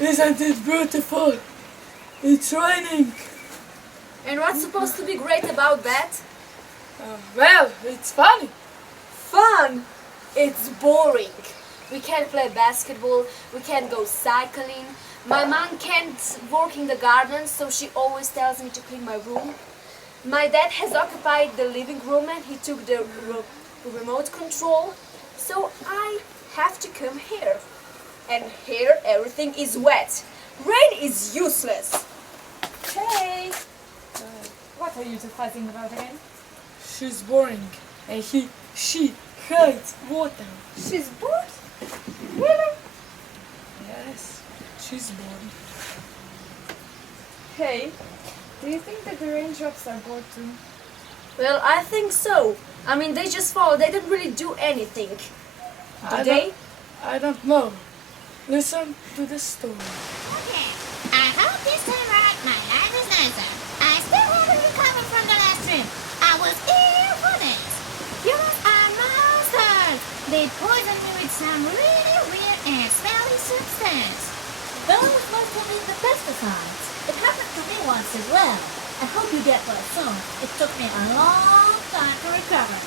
Isn't it beautiful? It's raining. And what's supposed to be great about that? Well, it's funny. Fun! It's boring. We can't play basketball, we can't go cycling. My mom can't work in the garden, so she always tells me to clean my room. My dad has occupied the living room and he took the remote control, so I have to come here. And here everything is wet. Rain is useless. Hey! What are you two fighting about again? She's boring, and she hates water. She's bored? Really? Yes, she's bored. Hey, do you think that the raindrops are bored too? Well, I think so. I mean, they just fall. They didn't really do anything. I don't know. Listen to the story. Okay, I hope this time around my life is nicer. I still haven't recovered from the last trip. I was ill for this. Humans are monsters. They poisoned me with some really weird and smelly substance. Those must have been the pesticides. It happened to me once as well. I hope you get well soon. It took me a long time to recover.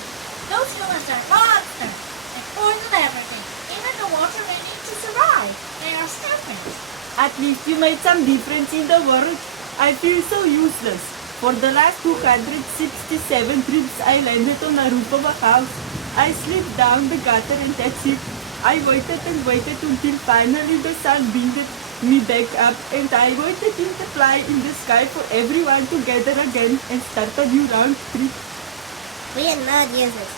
Those humans are monsters. They poison everything, even the water they need to survive. They are serpents. At least you made some difference in the world. I feel so useless. For the last 267 trips I landed on the roof of a house. I slipped down the gutter and that's it. I waited and waited until finally the sun beamed me back up and I waited in the fly in the sky for everyone to gather again and start a new round trip. We are not useless.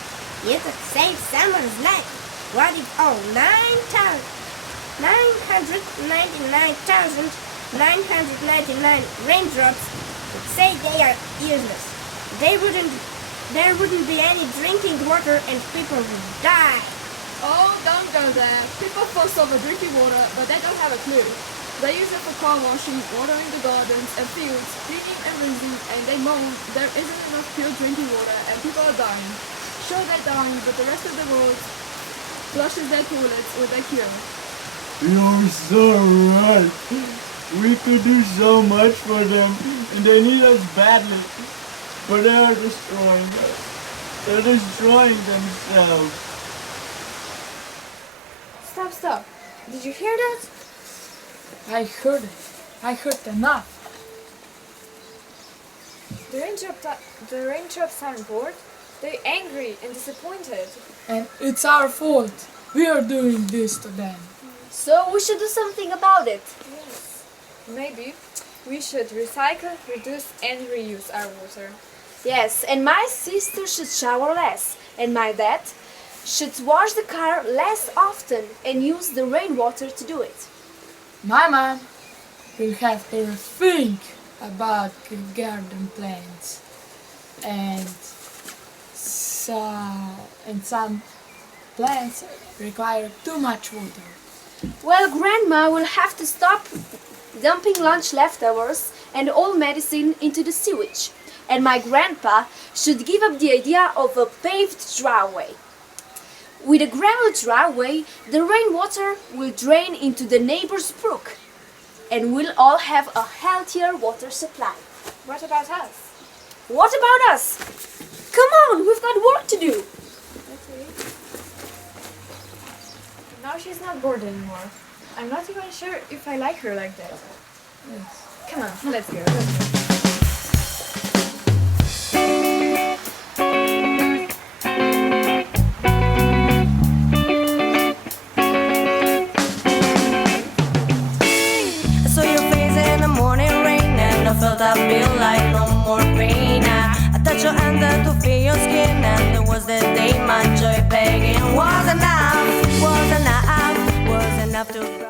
You could save someone's life. What if all 999,999 raindrops would say they are useless? There wouldn't be any drinking water and people would die. Oh, don't go there. People fuss over drinking water, but they don't have a clue. They use it for car washing, watering the gardens and fields, cleaning and rinsing, and they moan there isn't enough pure drinking water and people are dying. Sure, they're dying, but the rest of the world flushes their toilets with their cure. You're so right. We could do so much for them, and they need us badly. But they are destroying us. They're destroying themselves. Stop. Did you hear that? I heard it. I heard enough. The raindrops aren't bored. They're angry and disappointed. And it's our fault. We are doing this to them. So we should do something about it. Yes. Maybe we should recycle, reduce and reuse our water. Yes, and my sister should shower less, and my dad should wash the car less often and use the rainwater to do it. My mom will have to think about garden plants and some plants require too much water. Well, Grandma will have to stop dumping lunch leftovers and all medicine into the sewage. And my grandpa should give up the idea of a paved driveway. With a gravel driveway, the rainwater will drain into the neighbor's brook, and we'll all have a healthier water supply. What about us? What about us? Come on, we've got work to do. Okay. Now she's not bored anymore. I'm not even sure if I like her like that. Yes. Come on, let's go. I feel like no more pain. I touch your hand to feel your skin, and it was the day my joy begging was enough to